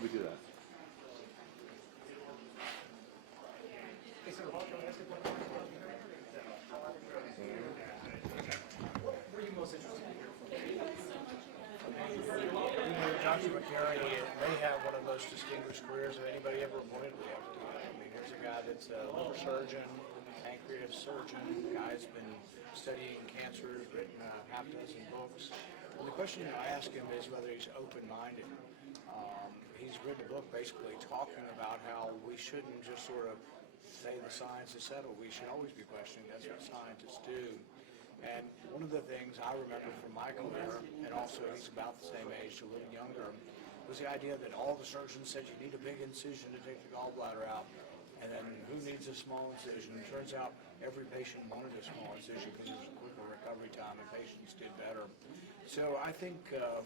would we do that? What were you most interested in hearing from? Dr. McCary may have one of the most distinguished careers of anybody ever appointed to the FDA. I mean, here's a guy that's a liver surgeon, pancreatic surgeon, guy's been studying cancers, written half a dozen books. And the question I ask him is whether he's open-minded. He's written a book basically talking about how we shouldn't just sort of say the science is settled. We should always be questioning. That's what scientists do. And one of the things I remember from my career, and also he's about the same age, a little younger, was the idea that all the surgeons said you need a big incision to take the gallbladder out. And then who needs a small incision? It turns out every patient wanted a small incision because there's a quicker recovery time and patients did better. So I think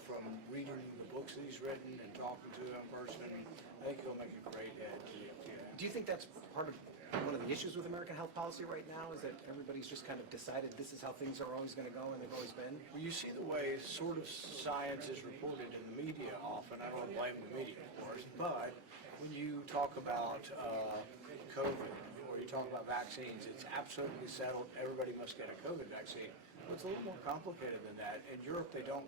from reading the books that he's written and talking to him in person, I think he'll make a great head to the FDA. Do you think that's part of one of the issues with American health policy right now, is that everybody's just kind of decided this is how things are always going to go and they've always been? Well, you see the way sort of science is reported in the media often. I don't blame the media, of course, but when you talk about COVID or you talk about vaccines, it's absolutely settled. Everybody must get a COVID vaccine. But it's a little more complicated than that. In Europe, they don't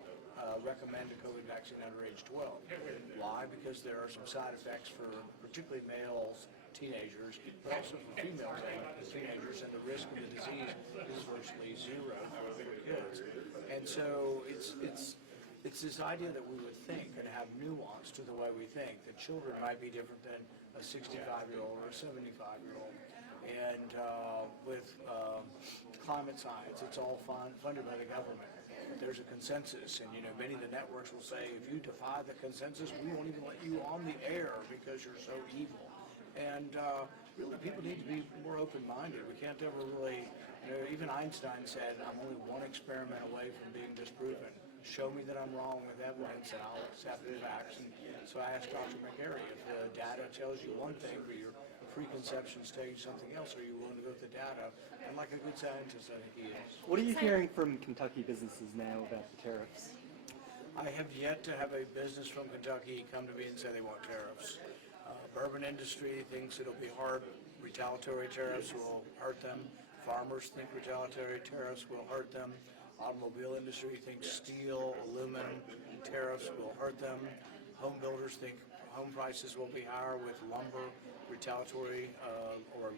recommend a COVID vaccine under age 12. Why? Because there are some side effects for particularly males, teenagers, but also for female teenagers, and the risk of the disease is virtually zero for little kids. And so it's this idea that we would think and have nuance to the way we think, that children might be different than a 65-year-old or a 75-year-old. And with climate science, it's all funded by the government. There's a consensus, and many of the networks will say, if you defy the consensus, we won't even let you on the air because you're so evil. And really, people need to be more open-minded. We can't ever really, even Einstein said, I'm only one experiment away from being disproven. Show me that I'm wrong with evidence and I'll accept the facts. And so I asked Dr. McCary, if the data tells you one thing, but your preconceptions tell you something else, are you willing to go with the data? And like a good scientist, I think he is. What are you hearing from Kentucky businesses now about the tariffs? I have yet to have a business from Kentucky come to me and say they want tariffs. Bourbon industry thinks it'll be hard. Retaliatory tariffs will hurt them. Farmers think retaliatory tariffs will hurt them. Automobile industry thinks steel, aluminum tariffs will hurt them. Home builders think home prices will be higher with lumber, retaliatory or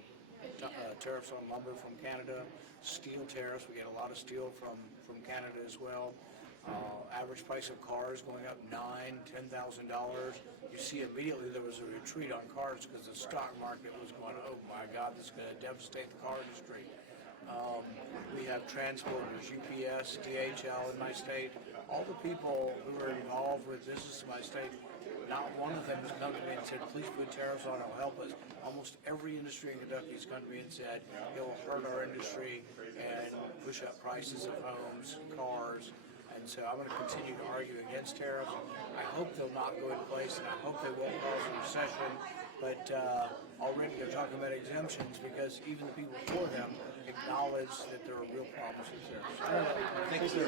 tariffs on lumber from Canada. Steel tariffs, we get a lot of steel from Canada as well. Average price of cars going up $9,000, $10,000. You see immediately there was a retreat on cars because the stock market was going, oh my God, this is going to devastate the car industry. We have transporters, UPS, DHL in my state. All the people who are involved with business in my state, not one of them has come to me and said, please put tariffs on, it'll help us. Almost every industry in Kentucky has come to me and said, it will hurt our industry and push up prices of homes, cars. And so I'm going to continue to argue against tariffs. I hope they'll not go in place, and I hope they won't cause a recession. But already they're talking about exemptions because even the people for them acknowledge that there are real problems with tariffs. Thank you, sir.